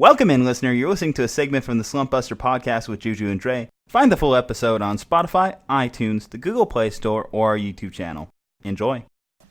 Welcome in, listener. You're listening to a segment from the Slumpbuster podcast with Ju-Ju Dre. Find the full episode on Spotify, iTunes, the Google Play Store, or our YouTube channel. Enjoy.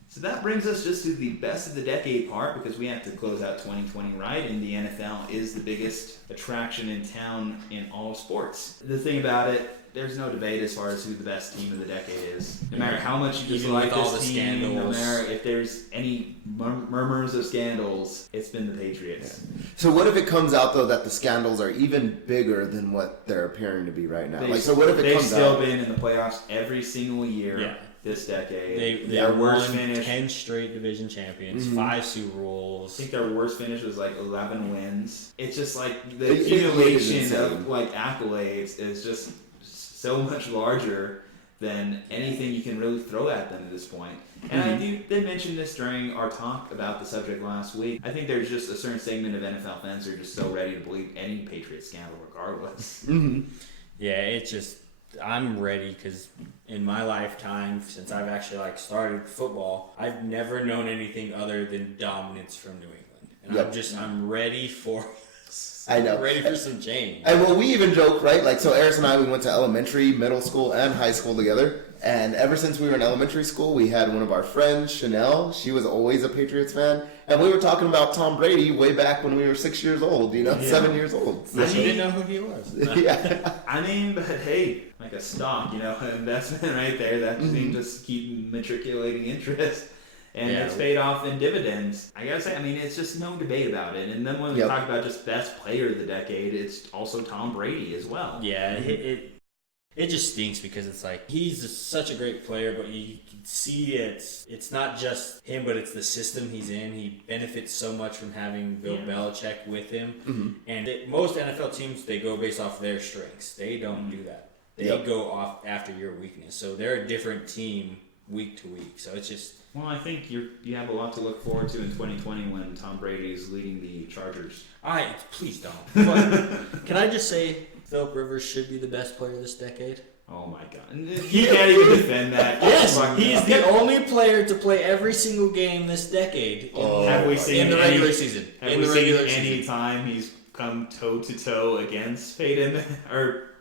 So that brings us just to the best of the decade part, because we have to close out 2020 right, and the NFL is the biggest attraction in town in all of sports. The thing about it, there's no debate as far as who the best team of the decade is. No matter how much you dislike this team, no matter if there's any murmurs of scandals, it's been the Patriots. Yeah. So what if it comes out, though, that the scandals are even bigger than what they're appearing to be right now? They've still been in the playoffs every single year this decade. They won 10 straight division champions, 5 Super Bowls. I think their worst finish was like 11 wins. It's just like the accumulation of like accolades is just so much larger than anything you can really throw at them at this point. And I did mention this during our talk about the subject last week. I think there's just a certain segment of NFL fans who are just so ready to believe any Patriots scandal regardless. Yeah, it's just, I'm ready because in my lifetime, since I've actually started football, I've never known anything other than dominance from New England. And I'm ready for... I know. Ready for some change. And well, we even joke, right? Like, so Aris and I, we went to elementary, middle school, and high school together. And ever since we were in elementary school, we had one of our friends, Chanel. She was always a Patriots fan. And we were talking about Tom Brady way back when we were 6 years old, 7 years old. So she didn't know who he was. I mean, but hey, like a stock, an investment right there that just keep matriculating interest. And it's paid off in dividends. I gotta say, it's just no debate about it. And then when we talk about just best player of the decade, it's also Tom Brady as well. Yeah, it just stinks because it's like he's such a great player, but you can see it's not just him, but it's the system he's in. He benefits so much from having Bill Belichick with him. And most NFL teams, they go based off their strengths. They don't do that. They go off after your weakness. So they're a different team week to week. So it's just... Well, I think you have a lot to look forward to in 2020 when Tom Brady is leading the Chargers. Please don't. But can I just say Philip Rivers should be the best player this decade? Oh my God. You can't even defend that. Yes, he's the only player to play every single game this decade have we seen in the regular season. Have we seen any time he's come toe-to-toe against Peyton?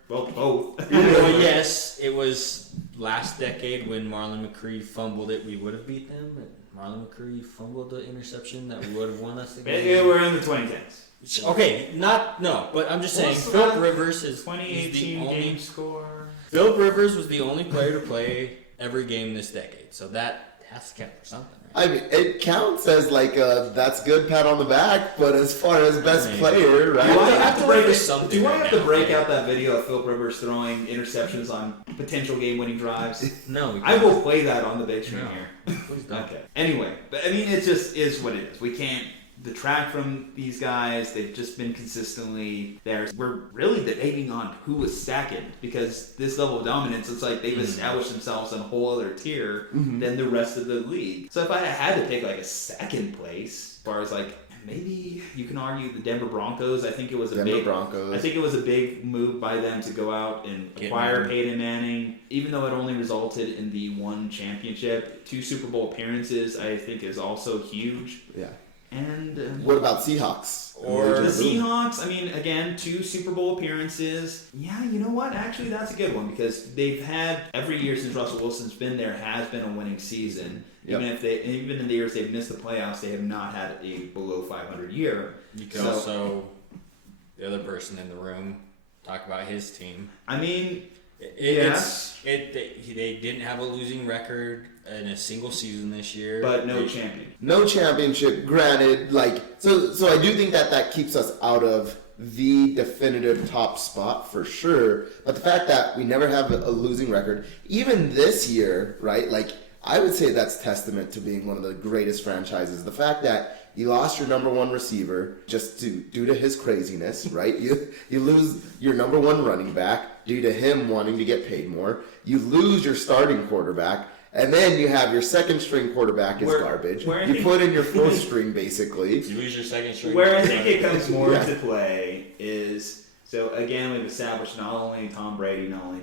Well, both. Well, yes, it was last decade when Marlon McCree fumbled it. We would have beat them, but Marlon McCree fumbled the interception that would have won us the game. Yeah, we're in the 2010s. Okay, but I'm just saying, Philip Rivers is 2018 game score. Philip Rivers was the only player to play every game this decade, so that has to count for something. It counts as that's good pat on the back, but as far as best player, right? Do I have to break out that video of Philip Rivers throwing interceptions on potential game-winning drives? No. I will play that on the big screen here. Please don't. Okay. Anyway, but it just is what it is. We can't detract from these guys. They've just been consistently there. We're really debating on who was second because this level of dominance, it's like they've established themselves in a whole other tier than the rest of the league. So if I had to pick a second place, as far as maybe you can argue the Denver Broncos. I think it was a big move by them to go out and acquire Peyton Manning, even though it only resulted in the one championship. 2 Super Bowl appearances, I think, is also huge. Yeah. And what about Seahawks? Or the Seahawks, again, 2 Super Bowl appearances. Yeah, you know what? Actually, that's a good one because they've had, every year since Russell Wilson's been there, has been a winning season. Even in the years they've missed the playoffs, they have not had a below 500 year. You can also, the other person in the room, talk about his team. They didn't have a losing record in a single season this year. But no champion. No championship, granted. So I do think that keeps us out of the definitive top spot for sure. But the fact that we never have a losing record, even this year, right? I would say that's testament to being one of the greatest franchises. The fact that you lost your number one receiver just due to his craziness, right? You lose your number one running back due to him wanting to get paid more. You lose your starting quarterback. And then you have your second string quarterback is garbage. You put in your fourth string, basically. You lose your second string. Where I think it comes more into play is So again, we've established not only Tom Brady, not only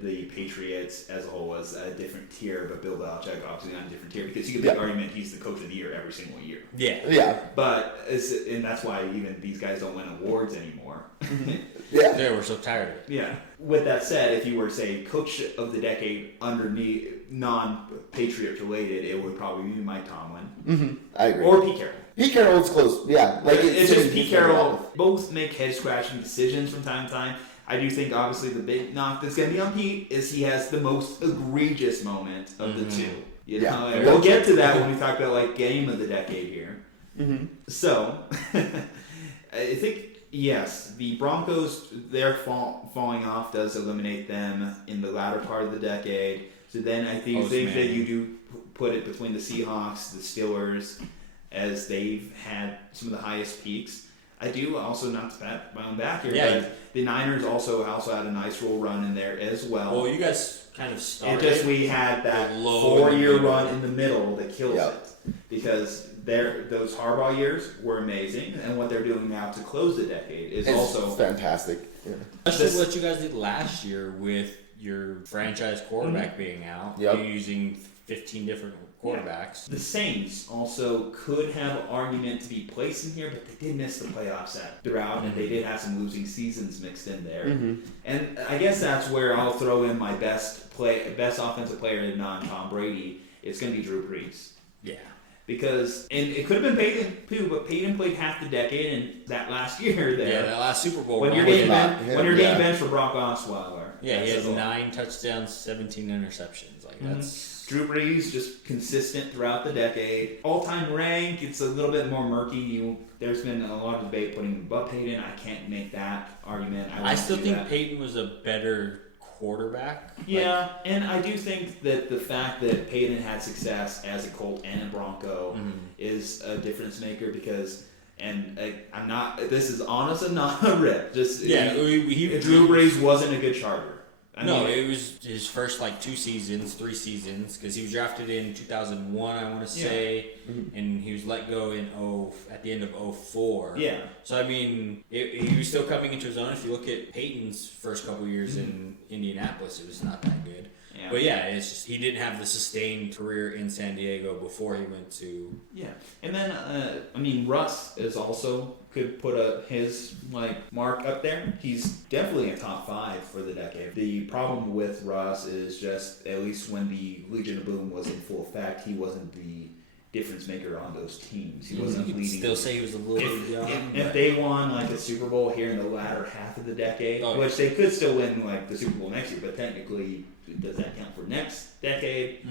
the Patriots as a whole as a different tier, but Bill Belichick obviously on a different tier because you could make the argument he's the coach of the year every single year. Yeah. But and that's why even these guys don't win awards anymore. Yeah. Yeah, we're so tired of it. Yeah. With that said, if you were to say coach of the decade underneath non-Patriot related, it would probably be Mike Tomlin. I agree. Or Pete Carroll. Pete Carroll's close. Yeah. Like It's just Pete Carroll. Both make head-scratching decisions from time to time. I do think, obviously, the big knock that's going to be on Pete is he has the most egregious moment of the two. You know? And we'll get to that when we talk about, like, game of the decade here. So, I think, yes, the Broncos, their falling off does eliminate them in the latter part of the decade. So then I think that you do put it between the Seahawks, the Steelers, as they've had some of the highest peaks. I do also, not to pat my own back here, but the Niners also had a nice little run in there as well. Well, you guys kind of started. It just we had that 4-year run in the middle that kills it because those Harbaugh years were amazing, and what they're doing now to close the decade is also fantastic. Yeah. Especially what you guys did last year with your franchise quarterback being out. You're using 15 different quarterbacks. The Saints also could have an argument to be placed in here, but they did miss the playoffs throughout, and they did have some losing seasons mixed in there. And I guess that's where I'll throw in my best offensive player in non-Tom Brady. It's going to be Drew Brees. Yeah. Because, and it could have been Peyton too, but Peyton played half the decade in that last year there. Yeah, that last Super Bowl. When you're getting benched for Brock Osweiler. Yeah, he has 9 touchdowns, 17 interceptions. Like that's Drew Brees, just consistent throughout the decade. All-time rank, it's a little bit more murky. There's been a lot of debate putting him above Peyton. I can't make that argument. I still think Peyton was a better quarterback. Yeah, and I do think that the fact that Peyton had success as a Colt and a Bronco is a difference maker because, and I'm not, this is honest and not a rip. Just Drew Brees wasn't a good starter. It was his first 3 seasons, because he was drafted in 2001, I want to say, and he was let go at the end of 2004. Yeah. So he was still coming into his own. If you look at Peyton's first couple years in Indianapolis, it was not that good. Yeah. But it's just he didn't have the sustained career in San Diego before he went to. Yeah, and then Russ is also could put his mark up there. He's definitely a top 5 for the decade. The problem with Russ is just at least when the Legion of Boom was in full effect, he wasn't the difference maker on those teams. He wasn't leading. Still say he was a little bit young. If they won a Super Bowl here in the latter half of the decade, which they could still win the Super Bowl next year, but technically, does that count for next decade?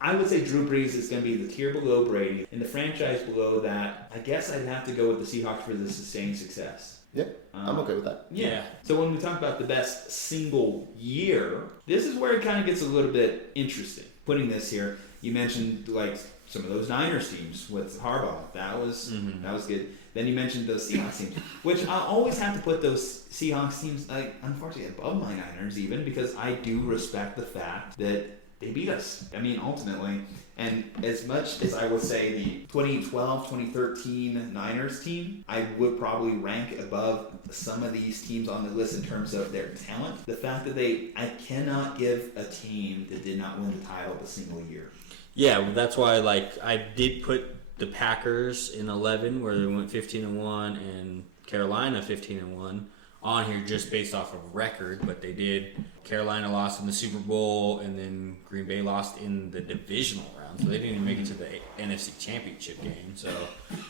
I would say Drew Brees is going to be the tier below Brady. In the franchise below that, I guess I'd have to go with the Seahawks for the sustained success. Yep, I'm okay with that. Yeah. So when we talk about the best single year, this is where it kind of gets a little bit interesting. Putting this here, you mentioned some of those Niners teams with Harbaugh. That was good. Then you mentioned those Seahawks teams, which I always have to put those Seahawks teams, unfortunately, above my Niners even, because I do respect the fact that they beat us. Ultimately. And as much as I would say the 2012, 2013 Niners team, I would probably rank above some of these teams on the list in terms of their talent. The fact that I cannot give a team that did not win the title a single year. Yeah, well, that's why I did put the Packers in 11, where they went 15-1, and Carolina 15-1 on here just based off of record, but they did. Carolina lost in the Super Bowl, and then Green Bay lost in the divisional round, so they didn't even make it to the NFC Championship game. So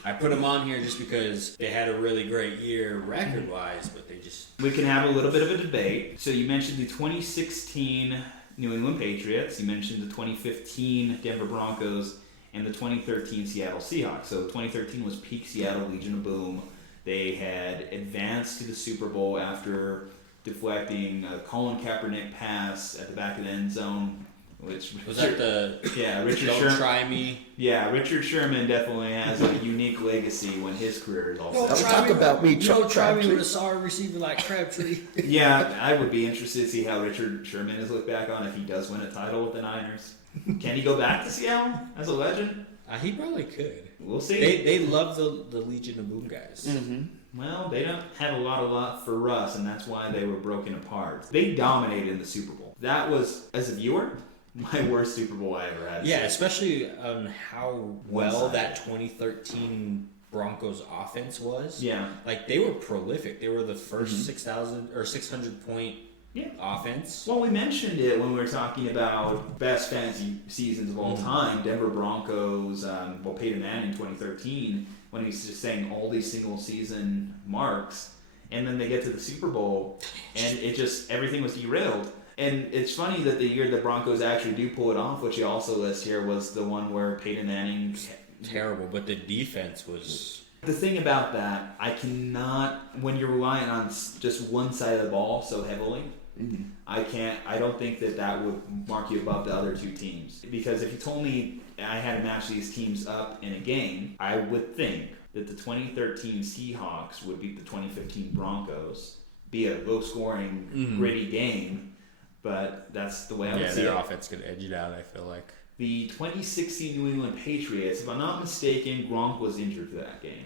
I put them on here just because they had a really great year record-wise, but they just... We can have a little bit of a debate. So you mentioned the 2016 New England Patriots, you mentioned the 2015 Denver Broncos, and the 2013 Seattle Seahawks. So 2013 was peak Seattle Legion of Boom. They had advanced to the Super Bowl after deflecting a Colin Kaepernick pass at the back of the end zone. Which was that Richard Don't Sherman. Try Me. Yeah, Richard Sherman definitely has a unique legacy when his career is all set. Talk about me. Don't try me with a sorry receiver like Crabtree. Yeah, I would be interested to see how Richard Sherman is looked back on if he does win a title with the Niners. Can he go back to Seattle as a legend? He probably could. We'll see. They love the Legion of Boom guys. Well, they don't had a lot of luck for Russ, and that's why they were broken apart. They dominated in the Super Bowl. That was, as a viewer, my worst Super Bowl I ever had. Yeah, especially on how well that 2013 Broncos offense was. Yeah. Like, they were prolific. They were the first 6,000 or 600 point offense. Well, we mentioned it when we were talking about best fantasy seasons of all time. Denver Broncos, Peyton Manning 2013, when he's just saying all these single season marks, and then they get to the Super Bowl, and it just, everything was derailed. And it's funny that the year the Broncos actually do pull it off, which you also list here, was the one where Peyton Manning... Terrible, but the defense was... The thing about that, I cannot, when you're relying on just one side of the ball so heavily, I don't think that would mark you above the other two teams. Because if you told me I had to match these teams up in a game, I would think that the 2013 Seahawks would beat the 2015 Broncos, be a low-scoring, gritty game, but that's the way I would see it. Yeah, their offense could edge it out, I feel like. The 2016 New England Patriots, if I'm not mistaken, Gronk was injured for that game.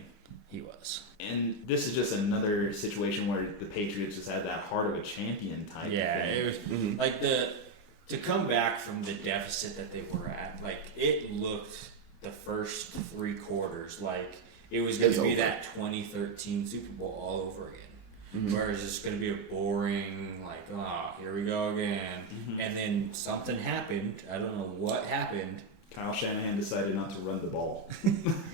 He was. And this is just another situation where the Patriots just had that heart of a champion type of thing. It was like to come back from the deficit that they were at, like it looked the first 3 quarters like it was going to be that 2013 Super Bowl all over again. Where it's just going to be a boring, like, here we go again. And then something happened. I don't know what happened. Kyle Shanahan decided not to run the ball.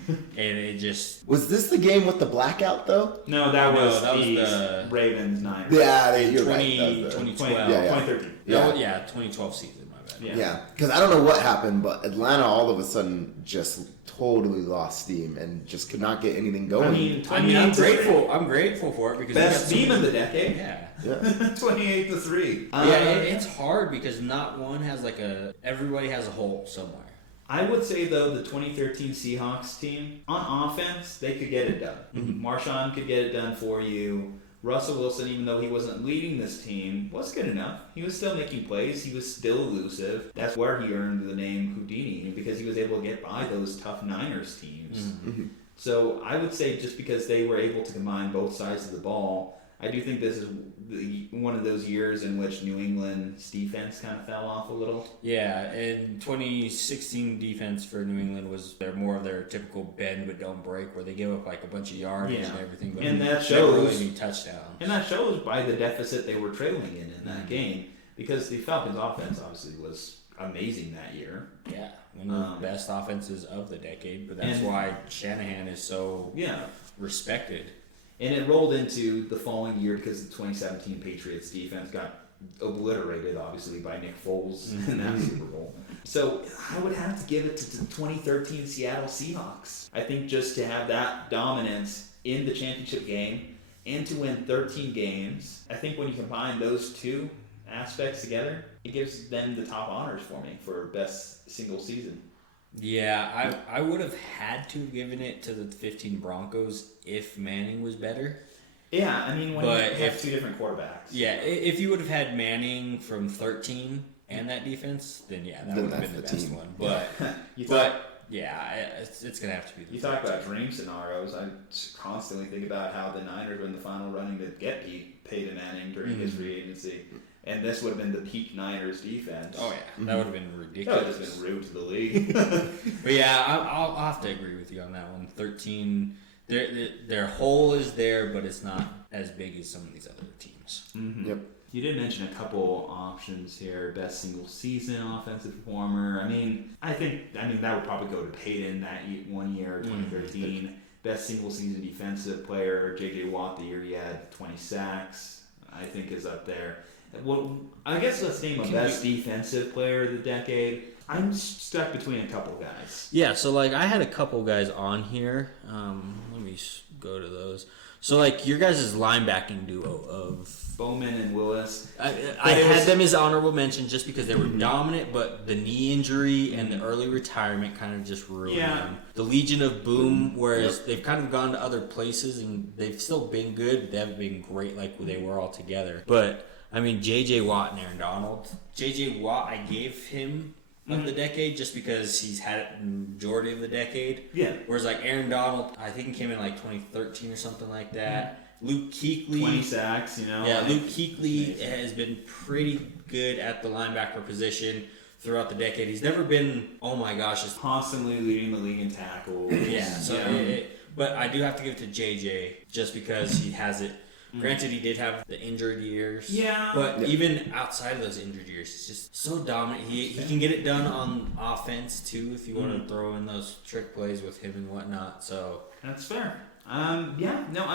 And it just... Was this the game with the blackout, though? No, that was the Ravens 9. Yeah, you're 2012. Yeah, 2013. Yeah, 2012 season, my bad. Yeah, because I don't know what happened, but Atlanta all of a sudden just totally lost steam and just could not get anything going. I'm grateful for it because best team of the decade. Yeah. 28-3. It's hard because not one has everybody has a hole somewhere. I would say, though, the 2013 Seahawks team, on offense, they could get it done. Marshawn could get it done for you. Russell Wilson, even though he wasn't leading this team, was good enough. He was still making plays. He was still elusive. That's where he earned the name Houdini, because he was able to get by those tough Niners teams. So I would say just because they were able to combine both sides of the ball, I do think this is one of those years in which New England's defense kind of fell off a little. Yeah, and 2016 defense for New England was more of their typical bend but don't break, where they give up like a bunch of yardage and everything, but and that shows never really any touchdowns. And that shows by the deficit they were trailing in that game, because the Falcons' offense obviously was amazing that year. Yeah, one of the best offenses of the decade, but that's why Shanahan is so respected. And it rolled into the following year because the 2017 Patriots defense got obliterated, obviously, by Nick Foles in that Super Bowl. So I would have to give it to the 2013 Seattle Seahawks. I think just to have that dominance in the championship game and to win 13 games, I think when you combine those two aspects together, it gives them the top honors for me for best single season. Yeah, I would have had to have given it to the 15 Broncos if Manning was better. Yeah, I mean, when you have two different quarterbacks. Yeah, if you would have had Manning from 13 and that defense, then that would have been the best one. But it's going to have to be the You talk about dream scenarios. I constantly think about how the Niners were in the final running to get Peyton Manning during his free agency. And this would have been the peak Niners defense. Oh, yeah. That would have been ridiculous. That would have been rude to the league. But yeah, I'll have to agree with you on that one. 13, their hole is there, but it's not as big as some of these other teams. Yep. You did mention a couple options here. Best single season offensive performer. I think that would probably go to Peyton that one year, 2013. Best single season defensive player, J.J. Watt, the year he had 20 sacks, I think is up there. Well, I guess let's name a best defensive player of the decade. I'm stuck between a couple guys. Yeah, so I had a couple guys on here. Let me go to those. So your guys' linebacking duo of Bowman and Willis. I had them as honorable mentions just because they were dominant, but the knee injury and the early retirement kind of just ruined them. The Legion of Boom, whereas they've kind of gone to other places and they've still been good, but they haven't been great like they were all together. But J.J. Watt and Aaron Donald. J.J. Watt, I gave him of the decade, just because he's had it the majority of the decade. Yeah. Whereas like Aaron Donald, I think he came in like 2013 or something like that. Luke Kuechly, 20 sacks, you know. Yeah, Luke Kuechly has been pretty good at the linebacker position throughout the decade. He's never been, oh my gosh, just Constantly leading the league in tackles. yeah. So, but I do have to give it to JJ just because he has it. Granted, he did have the injured years. Yeah. But even outside of those injured years, he's just so dominant. He can get it done on offense, too, if you want to throw in those trick plays with him and whatnot. So That's fair. I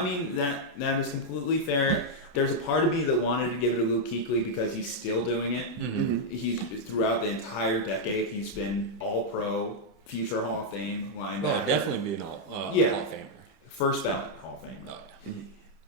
mean, that is completely fair. There's a part of me that wanted to give it to Luke Kuechly because he's still doing it. He's throughout the entire decade, he's been All-Pro, future Hall of Fame linebacker. oh, definitely be an Hall of Famer. First ballot Hall of Fame. Oh, yeah.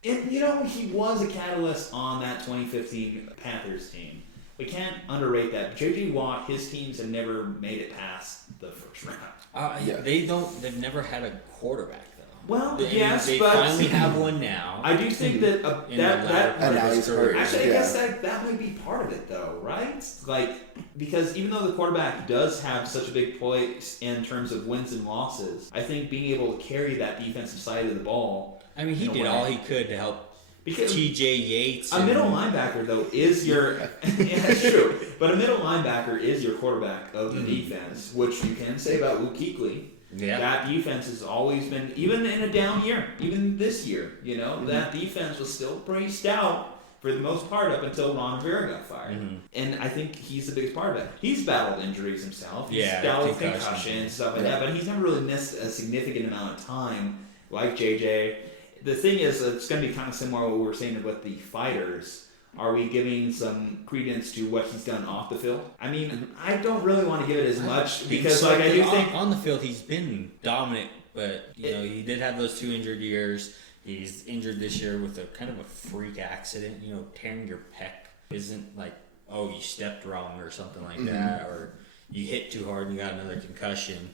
And, you know, he was a catalyst on that 2015 Panthers team. We can't underrate that. J.J. Watt, his teams have never made it past the first round. They've never had a quarterback, though. Well, They yes, but but finally have one now. I do think that in the latter that part of now his he's career. hurt. actually, I Yeah. guess that might be part of it, though, right? Like, because even though the quarterback does have such a big place in terms of wins and losses, I think being able to carry that defensive side of the ball. I mean, he did all he could to help Because T.J. Yates. a middle linebacker, though, is your yeah, it's true. But a middle linebacker is your quarterback of the defense, which you can say about Luke Kuechly. Yeah. That defense has always been, even in a down year, even this year, you know, that defense was still pretty stout for the most part up until Ron Rivera got fired. And I think he's the biggest part of it. He's battled injuries himself. He's battled with concussion and stuff like that, but he's never really missed a significant amount of time like JJ. The thing is, it's going to be kind of similar to what we were saying with the fighters. Are we giving some credence to what he's done off the field? I mean, I don't really want to give it as much because, like, I do think on the field he's been dominant, but you know he did have those 2 injured years. He's injured this year with a kind of a freak accident. You know, tearing your pec isn't like, oh, you stepped wrong or something like that, or you hit too hard and you got another concussion.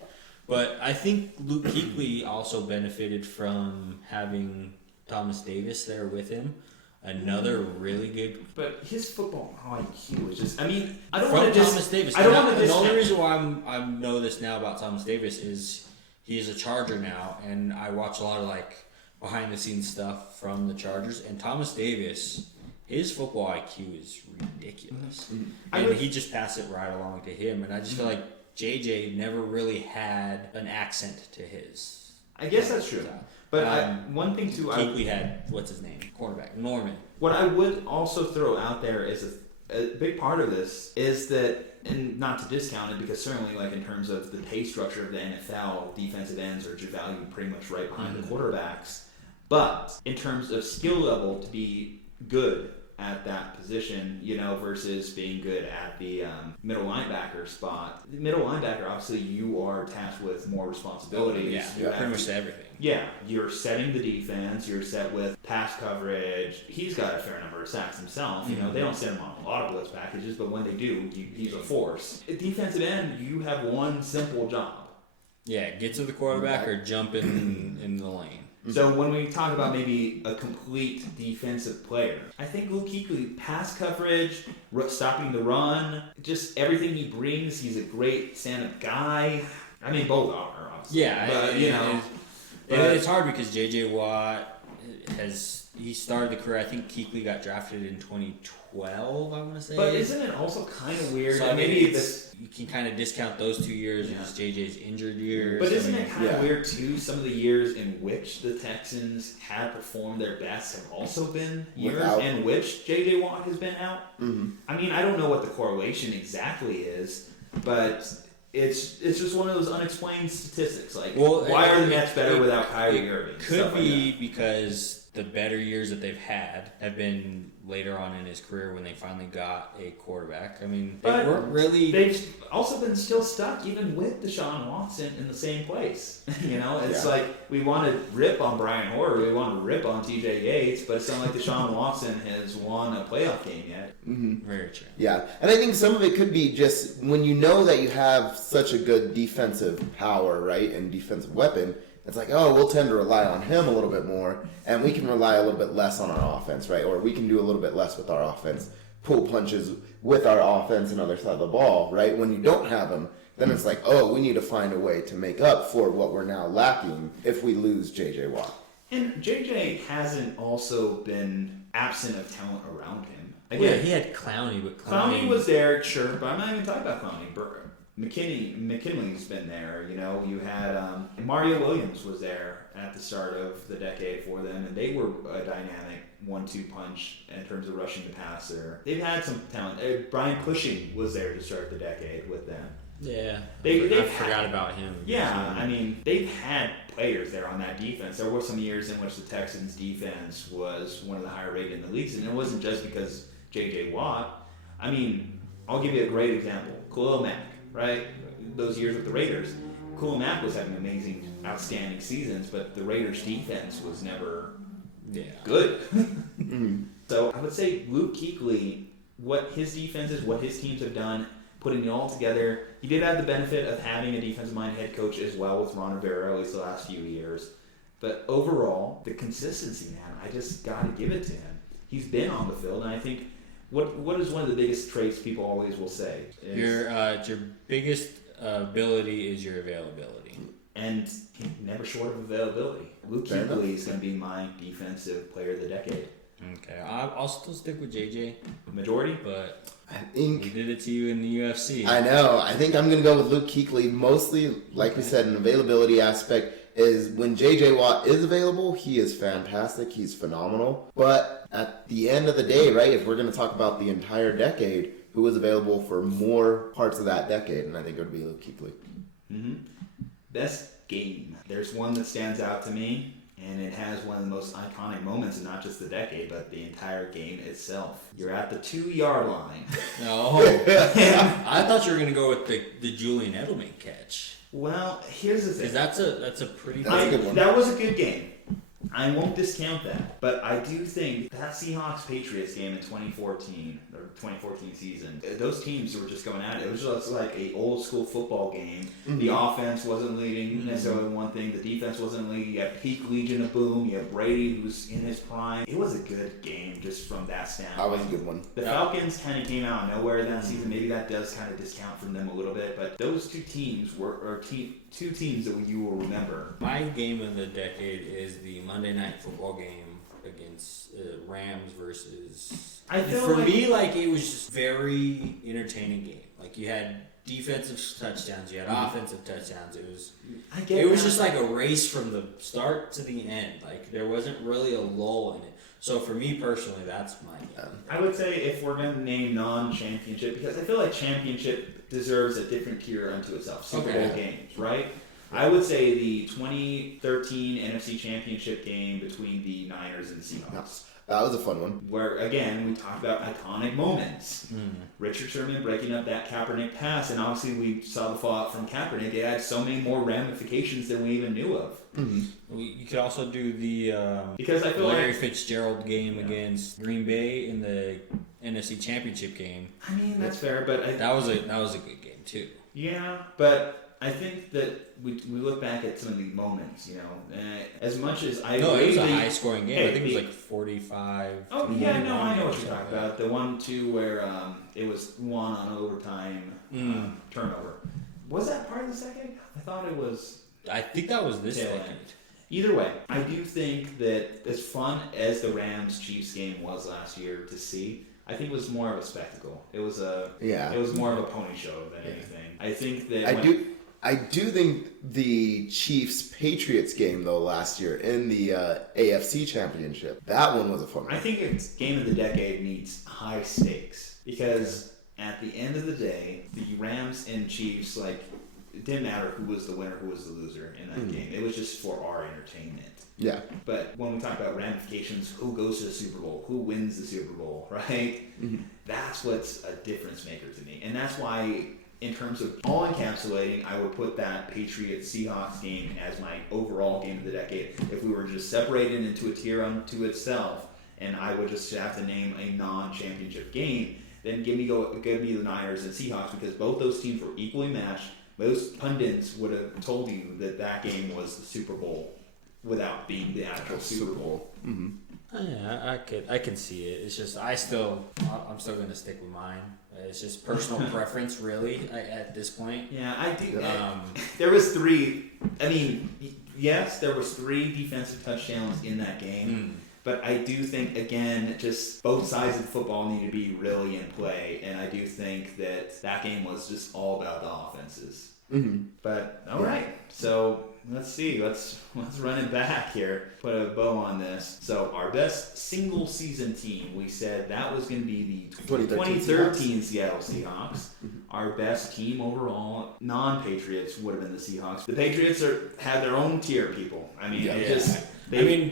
But I think Luke Kuechly also benefited from having Thomas Davis there with him. Another really good. But his football IQ is just. I mean, I don't from want to just. Thomas Davis. I don't want to The just. only reason why I know this now about Thomas Davis is he's a Charger now, and I watch a lot of like behind the scenes stuff from the Chargers. And Thomas Davis, his football IQ is ridiculous, and he just passed it right along to him. And I just feel like JJ never really had an accent to his. I guess that's true. But one thing too, Kuechly had what's his name, cornerback Norman. What I would also throw out there is a big part of this is that, and not to discount it, because certainly like in terms of the pay structure of the NFL, defensive ends are valued pretty much right behind the quarterbacks. But in terms of skill level, to be good at that position, you know, versus being good at the middle linebacker spot. The middle linebacker, obviously, you are tasked with more responsibilities. Yeah, pretty much everything. Yeah, you're setting the defense. You're set with pass coverage. He's got a fair number of sacks himself. You know, they don't send him on a lot of blitz packages, but when they do, he's a force. At defensive end, you have one simple job. Yeah, get to the quarterback or jump in the lane. So when we talk about maybe a complete defensive player, I think Luke Kuechly, pass coverage, stopping the run, just everything he brings, he's a great stand-up guy. I mean, both are, obviously. Yeah, but, you know. It's hard because J.J. Watt he started the career, I think Kuechly got drafted in 2012, I want to say. But isn't it also kind of weird? So that maybe maybe this. you can kind of discount those 2 years as JJ's injured years. But isn't it kind of weird too? Some of the years in which the Texans have performed their best have also been years in which J.J. Watt has been out. I mean, I don't know what the correlation exactly is, but it's just one of those unexplained statistics. Like, why are the Nets better without Kyrie Irving? Could be because the better years that they've had have been later on in his career when they finally got a quarterback. I mean, they weren't really. They've also been still stuck even with Deshaun Watson in the same place. You know, it's like we want to rip on Brian Hoyer, we want to rip on T.J. Yates, but it's not like Deshaun Watson has won a playoff game yet. Very true. Yeah, and I think some of it could be just when you know that you have such a good defensive power, right, and defensive weapon. It's like, oh, we'll tend to rely on him a little bit more, and we can rely a little bit less on our offense, right? Or we can do a little bit less with our offense. pull punches with our offense and other side of the ball, right? When you don't have them, then it's like, oh, we need to find a way to make up for what we're now lacking if we lose J.J. Watt. And JJ hasn't also been absent of talent around him. Yeah, Again, he had Clowney, but Clowney was there, sure, but I'm not even talking about Clowney. McKinley's been there. You know, you had Mario Williams was there at the start of the decade for them, and they were a dynamic 1-2 punch in terms of rushing the passer. They've had some talent. Brian Cushing was there to start the decade with them. Yeah, I forgot about him. Yeah, I mean, they've had players there on that defense. There were some years in which the Texans' defense was one of the higher rated in the leagues, and it wasn't just because J.J. Watt. I mean, I'll give you a great example. Khalil Mack, right? Those years with the Raiders. Khalil Mack was having amazing, outstanding seasons, but the Raiders' defense was never good. So I would say Luke Kuechly, what his defense is, what his teams have done, putting it all together. He did have the benefit of having a defensive-minded head coach as well with Ron Rivera, at least the last few years. But overall, the consistency, man, I just got to give it to him. He's been on the field, and I think what is one of the biggest traits people always will say? Your biggest ability is your availability. And never short of availability. Luke Kuechly is going to be my defensive player of the decade. Okay, I'll still stick with JJ. Majority? But I think he did it to you in the UFC. I know. I think I'm going to go with Luke Kuechly. Mostly, like we said, an availability aspect is when J.J. Watt is available, he is fantastic. He's phenomenal. But at the end of the day, right, if we're going to talk about the entire decade, who was available for more parts of that decade? And I think it would be Luke Kuechly. Mm-hmm. Best game. There's one that stands out to me, and it has one of the most iconic moments in not just the decade, but the entire game itself. You're at the 2-yard line. No. I thought you were going to go with the Julian Edelman catch. Well, here's the thing. Because that's a pretty That's a good one. That was a good game. I won't discount that. But I do think that Seahawks-Patriots game in 2014, or 2014 season, those teams were just going at it. It was just like an old-school football game. Mm-hmm. The offense wasn't leading necessarily one thing. The defense wasn't leading. You had peak Legion of Boom. You had Brady, who was in his prime. It was a good game just from that standpoint. That was a good one. The Falcons kind of came out of nowhere that season. Maybe that does kind of discount from them a little bit. But those two teams two teams that you will remember. My game of the decade is the Monday Night Football game against Rams versus. I feel for like me, like it was just very entertaining game. Like you had defensive touchdowns, you had offensive touchdowns. It was just like a race from the start to the end. Like there wasn't really a lull in it. So for me personally, that's my game. I would say if we're going to name non-championship, because I feel like championship deserves a different tier unto itself. Super Bowl games, right? I would say the 2013 NFC Championship game between the Niners and the Seahawks. That was a fun one. Where, again, we talked about iconic moments. Richard Sherman breaking up that Kaepernick pass, and obviously we saw the fallout from Kaepernick. It had so many more ramifications than we even knew of. You could also do the Because I feel Larry like Fitzgerald game against Green Bay in the NFC Championship game. I mean, that's fair, but that was a good game too. Yeah, but I think that we look back at some of the moments, as much as I No, it was a agree, high-scoring game. I think it was like 45. Oh yeah, no, I know what you're talking about. The 1-2 where it was won on overtime turnover. Was that part of the second? I thought it was. I think that was this tail second. end. Either way, I do think that as fun as the Rams-Chiefs game was last year to see, I think it was more of a spectacle. It was It was more of a pony show than anything. I think that I do think the Chiefs-Patriots game, though, last year in the AFC Championship, that one was a fun one. I think it's game of the decade needs high stakes because at the end of the day, the Rams and Chiefs, it didn't matter who was the winner, who was the loser in that game. It was just for our entertainment. Yeah. But when we talk about ramifications, who goes to the Super Bowl, who wins the Super Bowl, right? That's what's a difference maker to me. And that's why, in terms of all encapsulating, I would put that Patriots-Seahawks game as my overall game of the decade. If we were just separated into a tier unto itself, and I would just have to name a non-championship game, then give me the Niners and Seahawks, because both those teams were equally matched. Most pundits would have told you that game was the Super Bowl without being the actual Super Bowl. Yeah, I can see it. It's just I'm still gonna stick with mine. It's just personal preference, really, at this point. Yeah, I do. There was 3. I mean, yes, there was 3 defensive touchdowns in that game. But I do think, again, just both sides of football need to be really in play, and I do think that game was just all about the offenses. But all right, so let's see. Let's run it back here. Put a bow on this. So our best single season team, we said that was going to be the 2013 Seattle Seahawks. Our best team overall, non-Patriots, would have been the Seahawks. The Patriots had their own tier, people. I mean, I mean,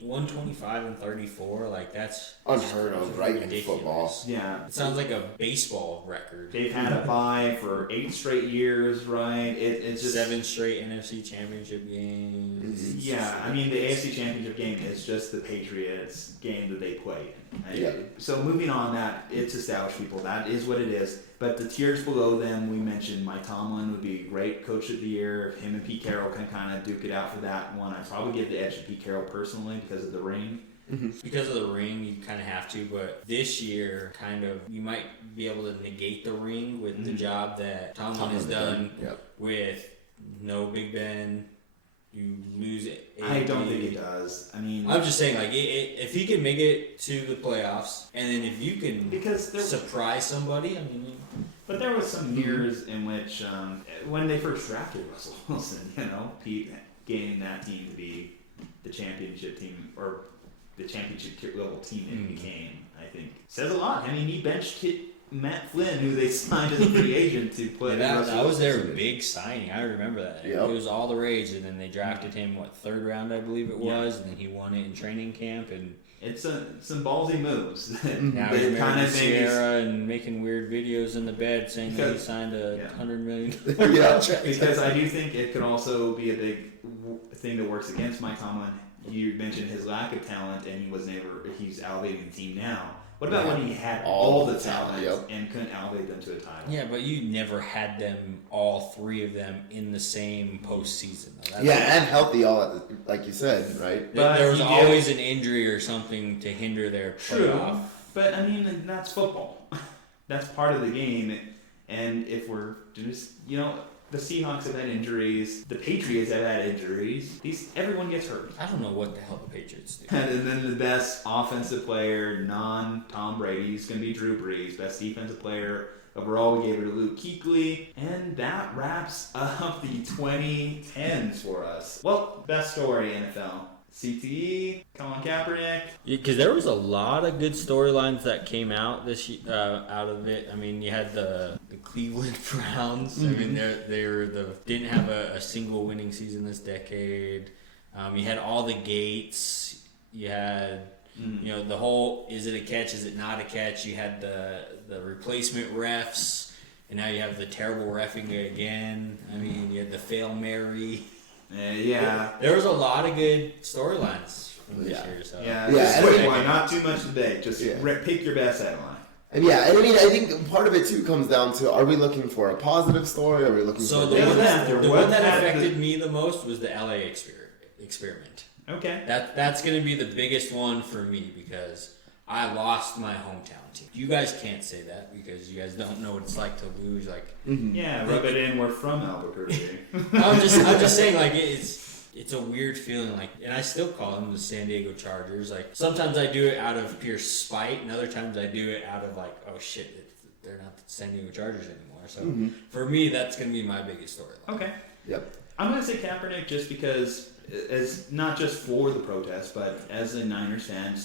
125 and 34, like that's unheard of, right? In football. Yeah. It sounds like a baseball record. They've had a bye for 8 straight years, right? It's just 7 straight NFC Championship games. Yeah, I mean, the AFC Championship game is just the Patriots game that they play. Yeah. So moving on, that it's established, people. That is what it is. But the tiers below them, we mentioned Mike Tomlin would be a great coach of the year. Him and Pete Carroll can kind of duke it out for that one. I'd probably give the edge to Pete Carroll personally because of the ring. Because of the ring, you kind of have to. But this year, kind of, you might be able to negate the ring with the job that Tomlin has done with no Big Ben. You lose it. I don't think it does. I mean, I'm just saying, like, if he can make it to the playoffs, and then if you can surprise somebody, I mean. But there was some years in which, when they first drafted Russell Wilson, Pete gaining that team to be the championship team or the championship level team it became, I think says a lot. I mean, he benched Matt Flynn, who they signed as a free agent to play. That was their big signing. I remember that. Yep. It was all the rage, and then they drafted him, 3rd round, I believe it was, and then he won it in training camp. And it's some ballsy moves. Now he's kind of Sierra and making weird videos in the bed saying that he signed a $100 million contract. Because I do think it could also be a big thing that works against Mike Tomlin. You mentioned his lack of talent, and he's elevating the team now. What about when he had all the talent and couldn't elevate them to a title? Yeah, but you never had them, all 3 of them, in the same postseason. And healthy, like you said, right? But there was always an injury or something to hinder their playoff. But I mean, that's football. That's part of the game. And if we're just, the Seahawks have had injuries. The Patriots have had injuries. Everyone gets hurt. I don't know what the hell the Patriots do. And then the best offensive player, non-Tom Brady, is going to be Drew Brees. Best defensive player overall, we gave it to Luke Kuechly. And that wraps up the 2010s for us. Well, best story, NFL. CTE, Colin Kaepernick. Because there was a lot of good storylines that came out out of it. I mean, you had the Cleveland Browns. I mean, they didn't have a single winning season this decade. You had all the gates. You had the whole is it a catch, is it not a catch? You had the replacement refs, and now you have the terrible reffing again. I mean, you had the Fail Mary. There was a lot of good storylines from this year. So. Not too much today. Just pick your best headline. And I mean, I think part of it too comes down to: are we looking for a positive story? Are we looking for the one that affected me the most was the LA experiment. Okay, that's going to be the biggest one for me because I lost my hometown team. You guys can't say that because you guys don't know what it's like to lose. Like, rub it in. We're from Albuquerque. I'm just saying, like, it's a weird feeling. Like, and I still call them the San Diego Chargers. Like, sometimes I do it out of pure spite, and other times I do it out of like, oh shit, they're not the San Diego Chargers anymore. So for me, that's gonna be my biggest storyline. Okay. Yep. I'm gonna say Kaepernick just because. As not just for the protest, but as a Niners fan,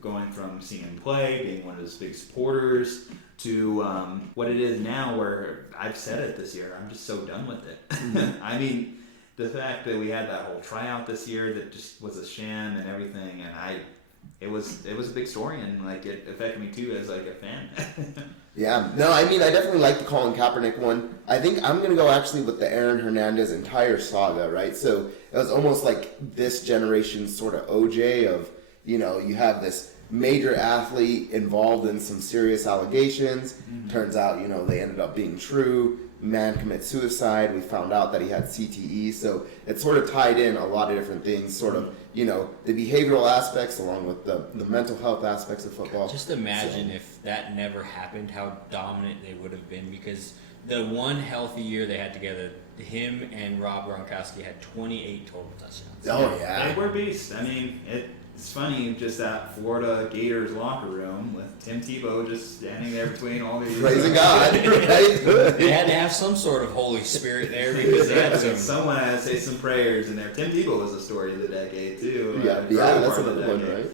going from seeing him play, being one of his big supporters, to what it is now, where I've said it this year, I'm just so done with it. I mean, the fact that we had that whole tryout this year that just was a sham and everything, and it was a big story, and like it affected me too as like a fan. Yeah, no, I mean, I definitely like the Colin Kaepernick one. I think I'm going to go actually with the Aaron Hernandez entire saga, right? So it was almost like this generation's sort of OJ of, you have this major athlete involved in some serious allegations. Turns out, they ended up being true. man commit suicide. We found out that he had CTE. So it sort of tied in a lot of different things, sort of, you know, the behavioral aspects along with the mental health aspects of football. Just imagine if that never happened, how dominant they would have been, because the one healthy year they had together, him and Rob Gronkowski had 28 total touchdowns. Oh, yeah. They were beasts. I mean, it's funny, just that Florida Gators locker room with Tim Tebow just standing there between all these. Praising God, right? They had to have some sort of Holy Spirit there because they had some. Someone had to say some prayers in there. Tim Tebow was the story of the decade, too. Yeah, Early that's part of another the one, decade. right?